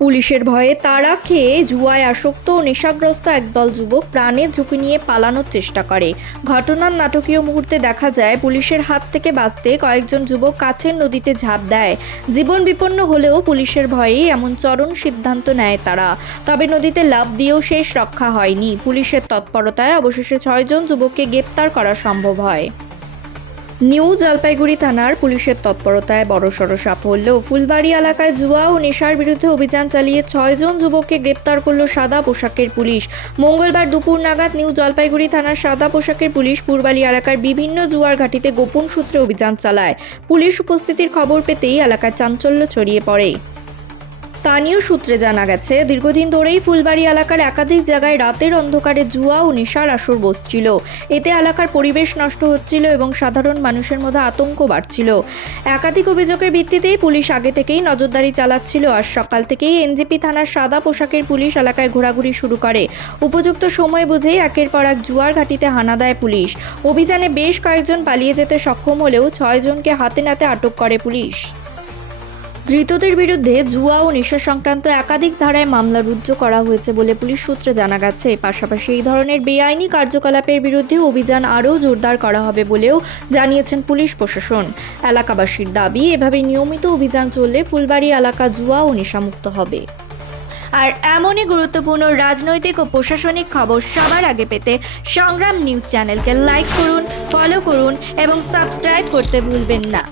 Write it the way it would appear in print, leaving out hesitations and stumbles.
পুলিশের ভয়ে তাড়া খেয়ে জুয়ায় আসক্ত ও নেশাগ্রস্ত একদল যুবক প্রাণের ঝুঁকি নিয়ে পালানোর চেষ্টা করে। ঘটনার নাটকীয় মুহূর্তে দেখা যায় পুলিশের হাত থেকে বাঁচতে কয়েকজন যুবক কাছের নদীতে ঝাঁপ দেয়। জীবন বিপন্ন হলেও পুলিশের ভয়ে এমন চরম সিদ্ধান্ত নেয় তারা। তবে নদীতে লাফ দিয়েও শেষ রক্ষা হয়নি। পুলিশের তৎপরতায় অবশেষে 6 জন যুবককে গ্রেপ্তার করা সম্ভব হয়। নিউ জলপাইগুড়ি থানার পুলিশের তৎপরতায় বড়সড় সাফল্য। ফুলবাড়ি এলাকায় জুয়া ও নেশার বিরুদ্ধে অভিযান চালিয়ে 6 জন যুবককে গ্রেপ্তার করল সাদা পোশাকের পুলিশ। মঙ্গলবার দুপুর নাগাদ নিউ জলপাইগুড়ি থানার সাদা পোশাকের পুলিশ ফুলবাড়ি এলাকার বিভিন্ন জুয়ার ঘাটিতে গোপন সূত্রে অভিযান চালায়। পুলিশ উপস্থিতির খবর পেতেই এলাকায় চাঞ্চল্য ছড়িয়ে পড়ে। স্থানীয় সূত্রে জানা গেছে, দীর্ঘদিন ধরেই ফুলবাড়ি এলাকার একাধিক জায়গায় রাতের অন্ধকারে জুয়া ও নেশার আসর বসছিল। এতে এলাকার পরিবেশ নষ্ট হচ্ছিল এবং সাধারণ মানুষের মধ্যে আতঙ্ক বাড়ছিল। একাধিক অভিযোগের ভিত্তিতেই পুলিশ আগে থেকেই নজরদারি চালাচ্ছিল। আজ সকাল থেকেই এনজেপি থানার সাদা পোশাকের পুলিশ এলাকায় ঘোরাঘুরি শুরু করে। উপযুক্ত সময় বুঝেই একের পর এক জুয়ার ঘাটিতে হানা দেয় পুলিশ। অভিযানে বেশ কয়েকজন পালিয়ে যেতে সক্ষম হলেও 6 জনকে হাতে নাতে আটক করে পুলিশ। ধৃতদের বিরুদ্ধে জুয়া ও নেশা সংক্রান্ত একাধিক ধারায় মামলা রুজু করা হয়েছে বলে পুলিশ সূত্রে জানা গেছে। পাশাপাশি এই ধরনের বেআইনি কার্যকলাপের বিরুদ্ধে অভিযান আরও জোরদার করা হবে বলেও জানিয়েছেন পুলিশ প্রশাসন। এলাকাবাসীর দাবি, এভাবে নিয়মিত অভিযান চললে ফুলবাড়ি এলাকা জুয়া ও নেশামুক্ত হবে। আর এমনই গুরুত্বপূর্ণ রাজনৈতিক ও প্রশাসনিক খবর সবার আগে পেতে সংগ্রাম নিউজ চ্যানেলকে লাইক করুন, ফলো করুন এবং সাবস্ক্রাইব করতে ভুলবেন না।